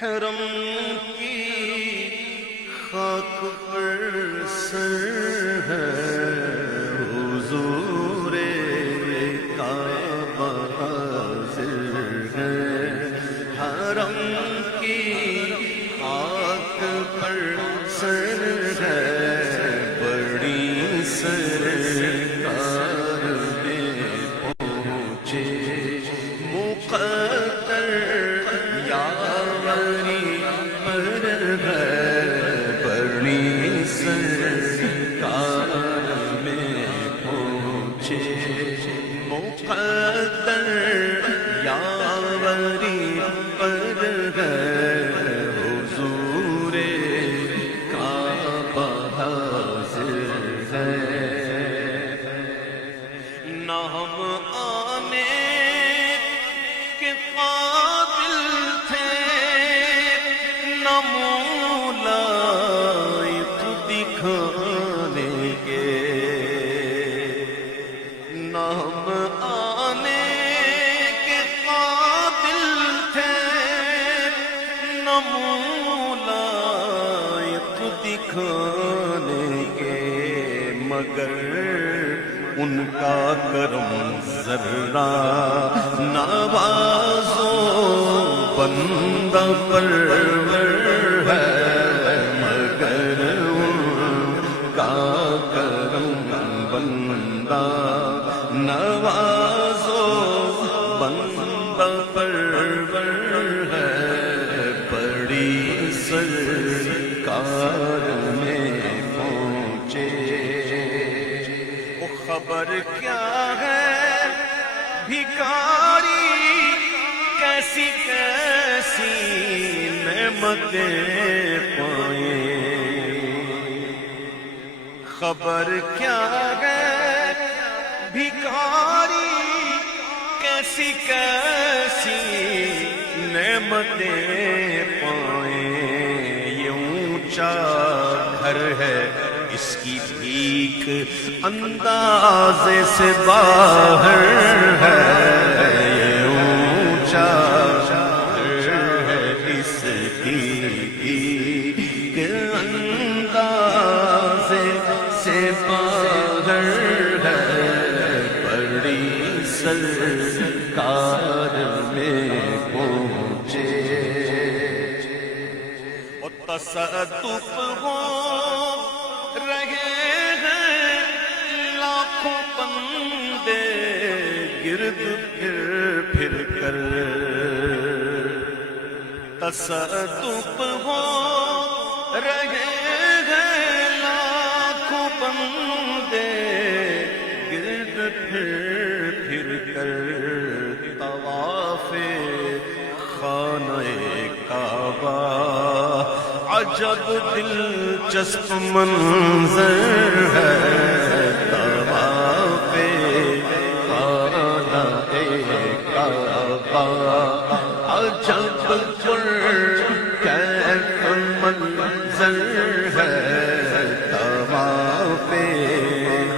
حرم کی خاک پر سر ہے حضور کعبہ حاضر ہے، حرم کی خاک پر سر ہے، بڑی سرکار میں پہنچے مقدر یاوری پر ہے، بڑی سرکار میں پہنچے مقدر یاوری پر ہے، حضور کعبہ حاضر ہے۔ نہ ہم آنے کے قابل تھے، نہ مولا دکھانے کے، نہ ہم آنے کے قابل تھے، نہ مولا دکھانے کے، مگر ان کا کرم ذرہ نوازو بندہ پرور ہے، مگر ان کا کرم بندہ نوازو بندہ پرور ہے، بڑی سرکار میں پہنچے۔ خبر کیا ہے بھکاری کیسی کیسی نعمتیں پائیں، خبر کیا ہے بھکاری کیسی کیسی نعمتیں پائیں، یہ اونچا گھر ہے اس کی بھیک اندازے سے باہر ہے، یہ اونچا گھر ہے اس کی بھیک اندازے سے باہر ہے، بڑی سرکار میں پہنچے۔ اور تصدق ہو رہے ہیں لاکھوں بندے گرد پھر پھر کر، تصدق ہو رہے ہیں لاکھوں بندے گرد پھر پھر کر، طواف خانہ کعبہ عجب دلچسپ منظر ہے، طواف خانہ کعبہ عجب کیف منظر ہے، طواف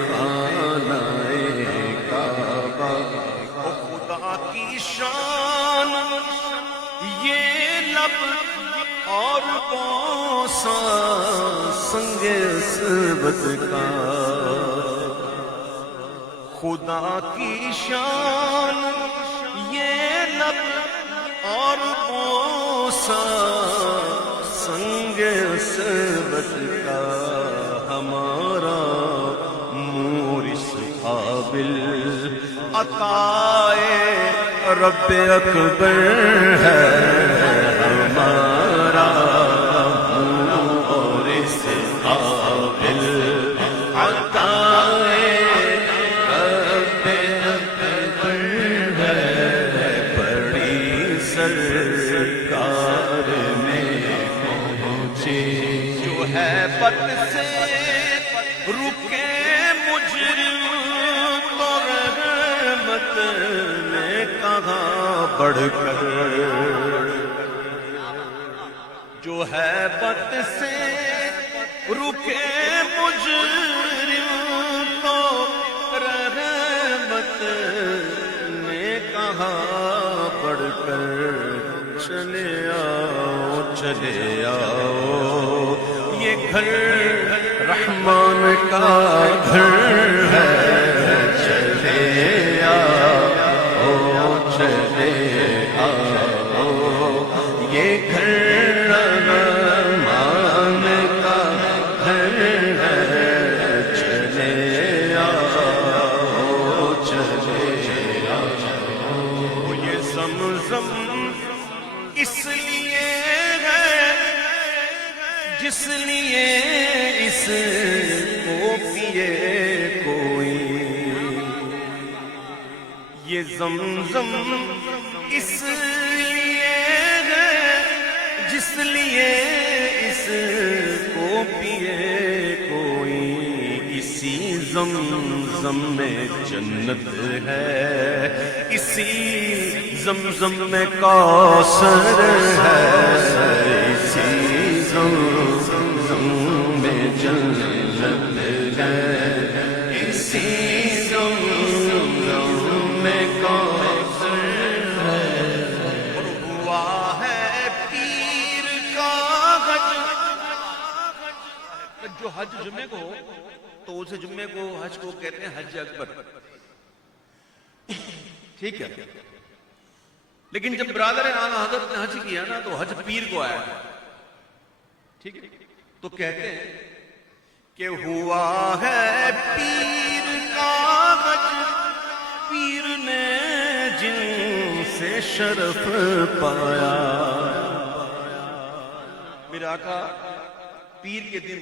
خانہ کعبہ۔ خدا کی شان یہ لب اور بوسہ سنگ سبت کا، خدا کی شان یہ لب اور بوسہ سنگ سبت کا، ہمارا مورث قابل عطائے رب اکبر ہے، ہمارا مورث قابل عطائے رب اکبر ہے، بڑی سرکار میں پہنچے۔ جو ہے بد سے رکے مجرم تو رحمت نے کہاں بڑھ کر، جو ہے بد سے رکے مجرم تو رحمت نے کہاں بڑھ کر، چلے آؤ چلے آؤ، یہ گھر رحمان کا گھر ہے، چلے آؤ چلے آؤ، یہ گھر رحمان کا گھر ہے، چلے آؤ چلے آؤ، یہ زمزم اس لیے ہے جس لیے اس کو پیے کوئی، یہ زمزم اس لیے ہے جس لیے اس کو پیے کوئی، اسی زمزم میں جنت ہے، اسی زمزم میں کوثر ہے، اسی زمزم میں جنت ہے، اسی زمزم میں کوثر ہے، اور ہوا ہے پیر کا حج، جو حج جمعے کو ہو تو اسے جمعے کو حج کو کہتے ہیں حج اکبر، ٹھیک ہے، لیکن جب برادر اعلیٰ حضرت نے حج کیا نا تو حج پیر کو آیا، ٹھیک ہے، تو کہتے ہیں کہ ہوا ہے پیر کا حج، پیر نے جن سے شرف پایا، میرے آقا پیر کے دن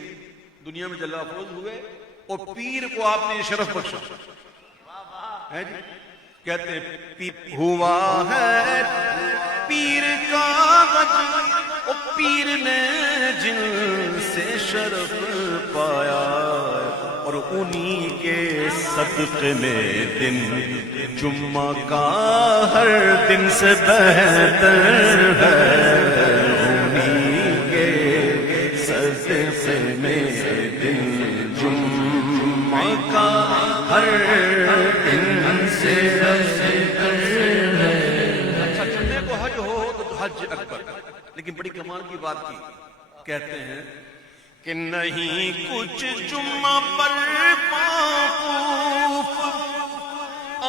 دنیا میں جلوہ افروز ہوئے اور پیر کو آپ نے شرف بخشا ہے جی، کہتے ہیں ہوا ہے پیر کا حج، اور پیر نے جن سے شرف پایا، اور انہی کے صدقے میں دن جمعہ کا ہر دن سے بہتر ہے، انہی کے صدقے میں دن جمعہ کا ہر دن سے بہتر ہے۔ اچھا جمعے کو حج ہو تو حج اکبر، لیکن بڑی کمال کی بات کی، کہتے ہیں کہ نہیں کچھ جمعہ پر موقوف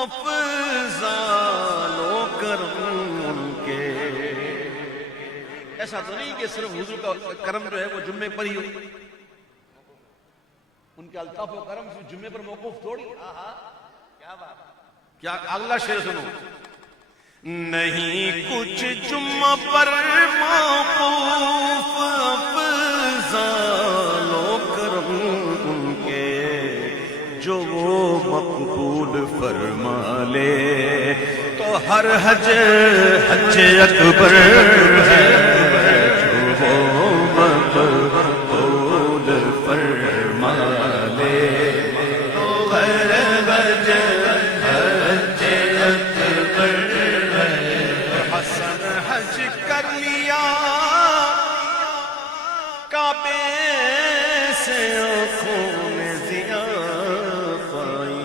افضال و کرم ان کے، ایسا تو نہیں کہ صرف حضور کا کرم جو ہے وہ جمعے پر ہی ہو، ان کے الطاف و کرم سے جمعے پر موقوف تھوڑی، کیا بات، کیا اگلا شعر سنو، نہیں کچھ جمعہ پر موقوف افضال و کرم ان کے، جو وہ مقبول فرما لے تو ہر حج حج اکبر ہے، جو وہ مقبول فرما لے تو ہر حج حج اکبر ہے، حسن حج کر لیا کعبے سے آنکھوں میں ضیا پائی،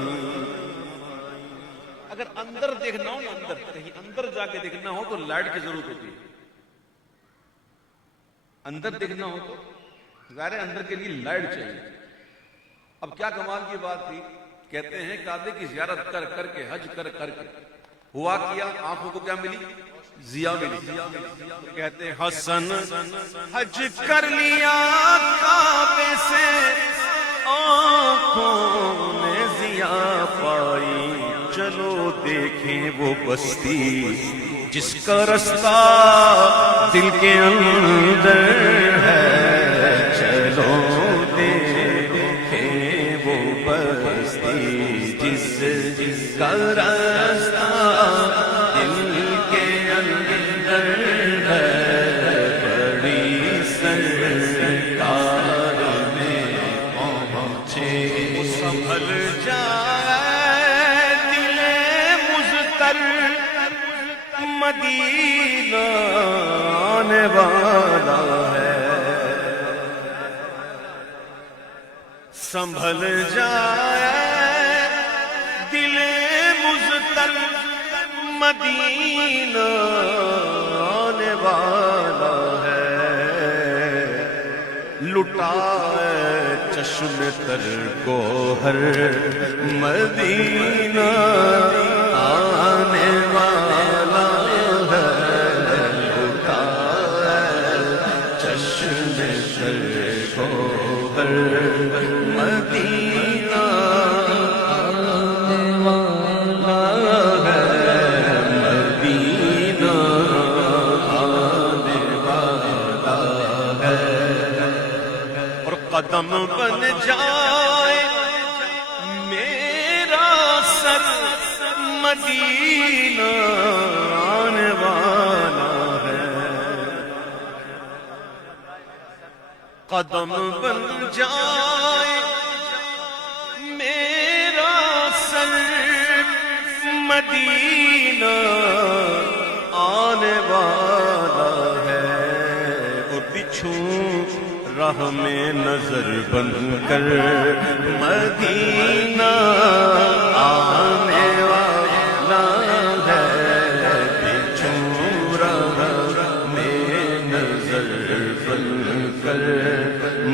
اگر اندر دیکھنا ہو نا، اندر کہیں اندر جا کے دیکھنا ہو تو لائٹ کی ضرورت ہوتی ہے، اندر دیکھنا ہو تو ظاہر اندر کے لیے لائٹ چاہیے۔ اب کیا کمال کی بات تھی، کہتے ہیں کعبے کی زیارت کر کر کے حج کر کر کے ہوا کیا، آنکھوں کو کیا ملی، ضیا ملی، کہتے ہیں حسن حج کر لیا کعبے سے آنکھوں نے ضیا پائی، چلو دیکھیں وہ بستی جس کا رستہ دل کے اندر ہے، چلو دیکھیں وہ بستی جس کا رستہ دل کے اندر ہے، بڑی سرکار میں پہنچے سنبھل جائے دل مضطر، مدینہ آنے والا ہے، سنبھل جائے دل مضطر، مدینہ آنے والا ہے۔ لٹائے چشم تر گوہر مدینہ آنے والا ہے، لٹائے چشم تر گوہر مدینہ آنے والا ہے، مدینہ آنے والا ہے، اور قدم بن جائے میرا سر مدینہ آنے والا ہے، قدم بن جائے میرا سر مدینہ آنے والا ہے، اور بچھوں راہ میں نظر بن کر مدینہ آنے والا ہے، بچھوں راہ میں نظر بن کر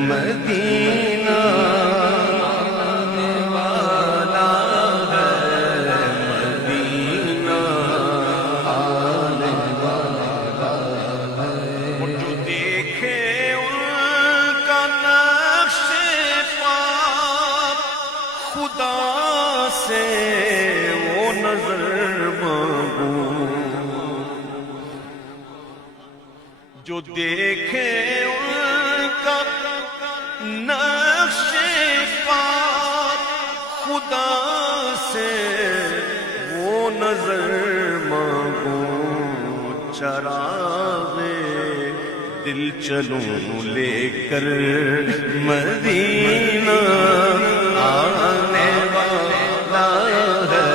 مدینہ آنے والا ہے، مدینہ آنے والا ہے، اور جو دیکھے خدا سے وہ نظر مانگوں، جو دیکھے ان کا نقش پاک خدا سے وہ نظر مانگوں، چراغ دل چلوں لے کر مدینہ آنے والا ہے،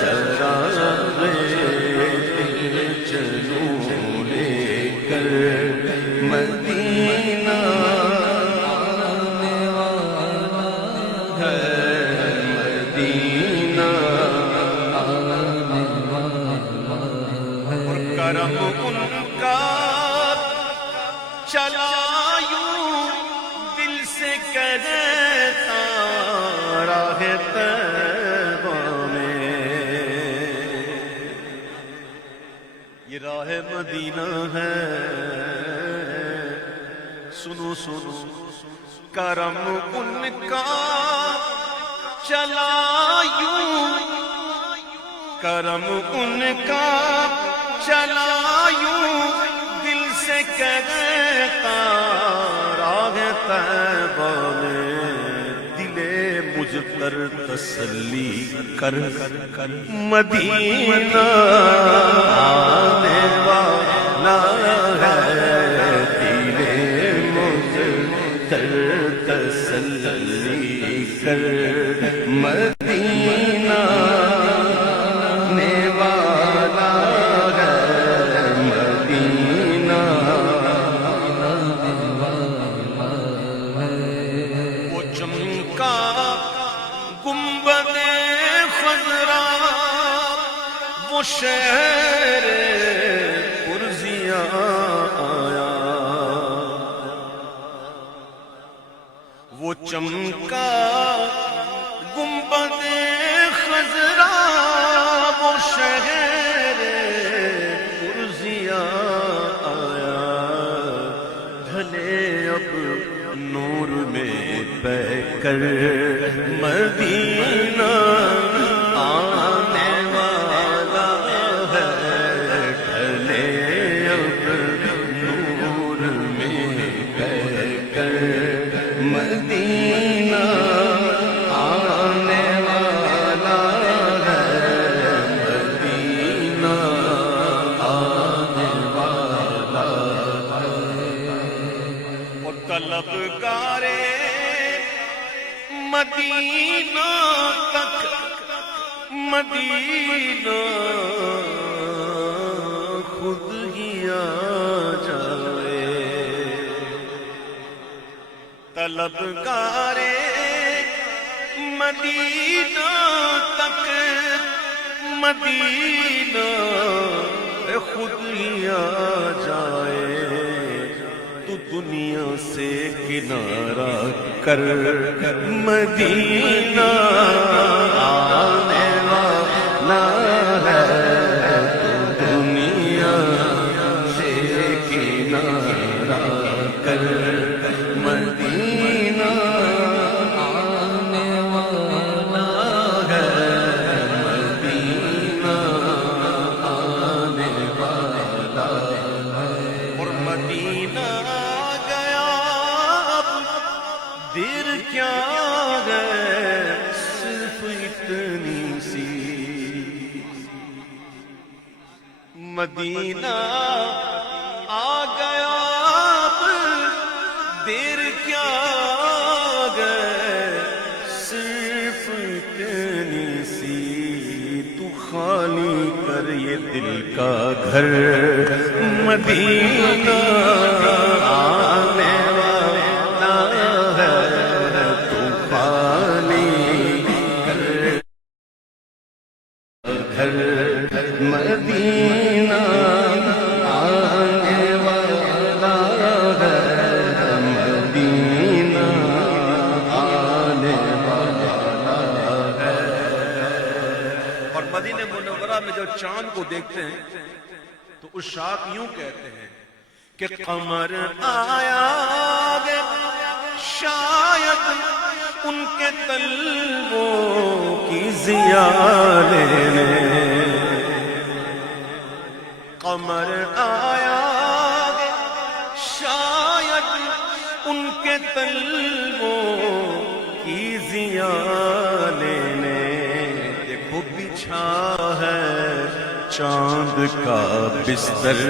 چراغ دل چلوں لے کر مدینہ آنے والا ہے، مدینہ آنے والا ہے، اور کرم ان کا چلا یوں دل سے کرتا راہ طیبہ میں، یہ راہ مدینہ ہے، سنو سنو کرم ان کا چلا یوں، کرم ان کا چلا یوں دل سے کہتا راہ طیبہ میں، دل مجتر تسلی کر مدینہ آنے والا ہے، دل مجتر تسلی کر مدینہ آنے والا ہے، مدینہ آنے والا ہے، وہ چمکا گنبد خضرا وہ شہر پرزیاں آیا، وہ چمکا گنبد خضرا وہ شہر پرزیاں آیا، ڈھلے اب نور میں بہ کر مدینہ آنے والا ہے، ڈھلے اب نور میں بہ کر مدینہ آنے والا ہے، مدینہ آنے والا ہے، اور طلبگار مدینہ تک مدینہ خود ہی آ جائے، طلبگار مدینہ تک مدینہ خود ہی آ جائے، تو دنیا سے کنارہ کر مدینہ آنے والا ہے، تو دنیا سے کنارہ کر مدینہ آنے والا ہے، مدینہ آنے والا ہے، اور مدینہ دیر کیا ہے صرف اتنی سی، مدینہ آ گیا اب دیر کیا ہے صرف اتنی سی، تو خالی کر یہ دل کا گھر مدینہ آنے مدینہ آنے والا ہے، مدینہ آنے والا ہے۔ اور مدینہ منورہ میں جب چاند کو دیکھتے ہیں تو اس شاعر یوں کہتے ہیں کہ قمر آیا ہے شاید ان کے طلبوں کی ضیا لینے، قمر آیا شاید ان کے طلبوں کی ضیا لینے، دیکھو بچھا ہے چاند کا بستر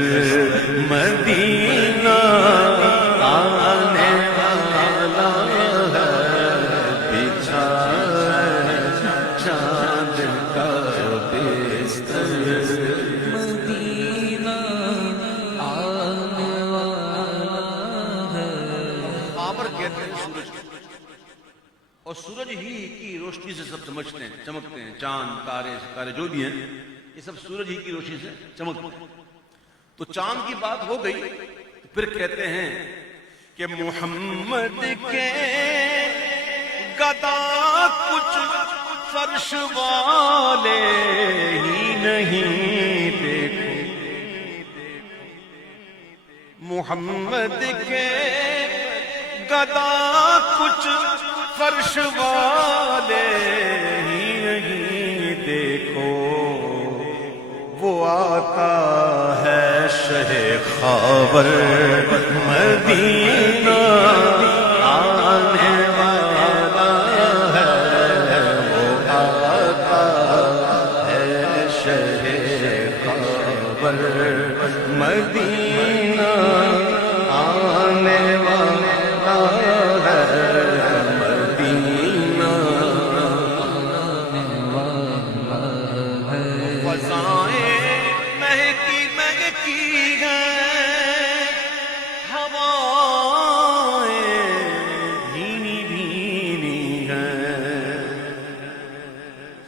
مدینہ آنے والا ہے، بچھا ہے چاند کا بستر مدینہ آنے والا ہے۔ بابر کہتے ہیں سورج، اور سورج ہی کی روشنی سے سب سمجھتے ہیں، چمکتے ہیں، چاند تارے ستارے جو بھی ہیں یہ سب سورج ہی کی روشنی سے چمکتے ہیں۔ تو چاند کی بات ہو گئی، پھر کہتے ہیں کہ محمد کے گدا کچھ فرش والے ہی نہیں، دیکھو محمد کے گدا کچھ فرش والے ہی نہیں، دیکھو وہ آتا ہے شہ خاور مدینہ آنے والا ہے، وہ آتا ہے شہ خاور مدینہ آنے والا ہے، مدینہ آنے والا ہے۔ فضائیں مہکی مہکی ہیں، ہوائیں بھینی بھینی ہیں،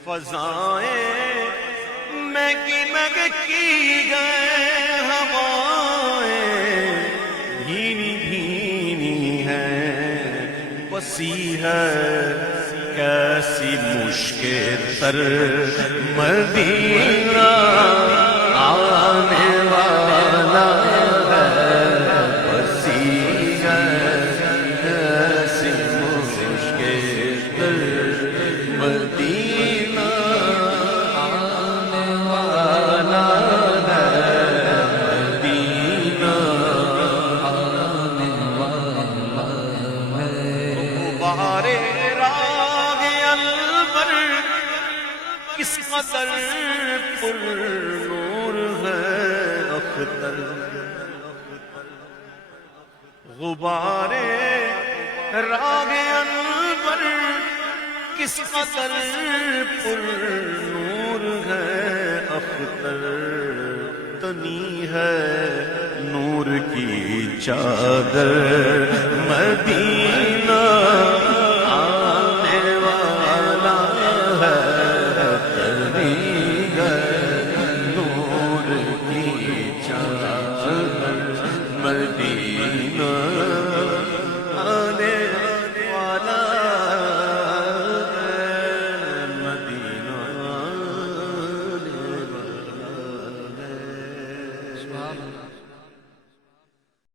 فضائیں مہکی مہکی ہیں، ہوائیں بھینی بھینی ہیں، وسیع ہے کیسی مشکل تر مدینہ آنے والا ہے، وسیع ہے کیسی مشکل تر مدینہ آنے والا ہے، مدینہ آنے والا ہے۔ غبارے راہ البر کس قدر پر نور ہے اختر، غبارے راہ البر کس قدر پر نور ہے اختر، تنی ہے نور کی چادر مدینہ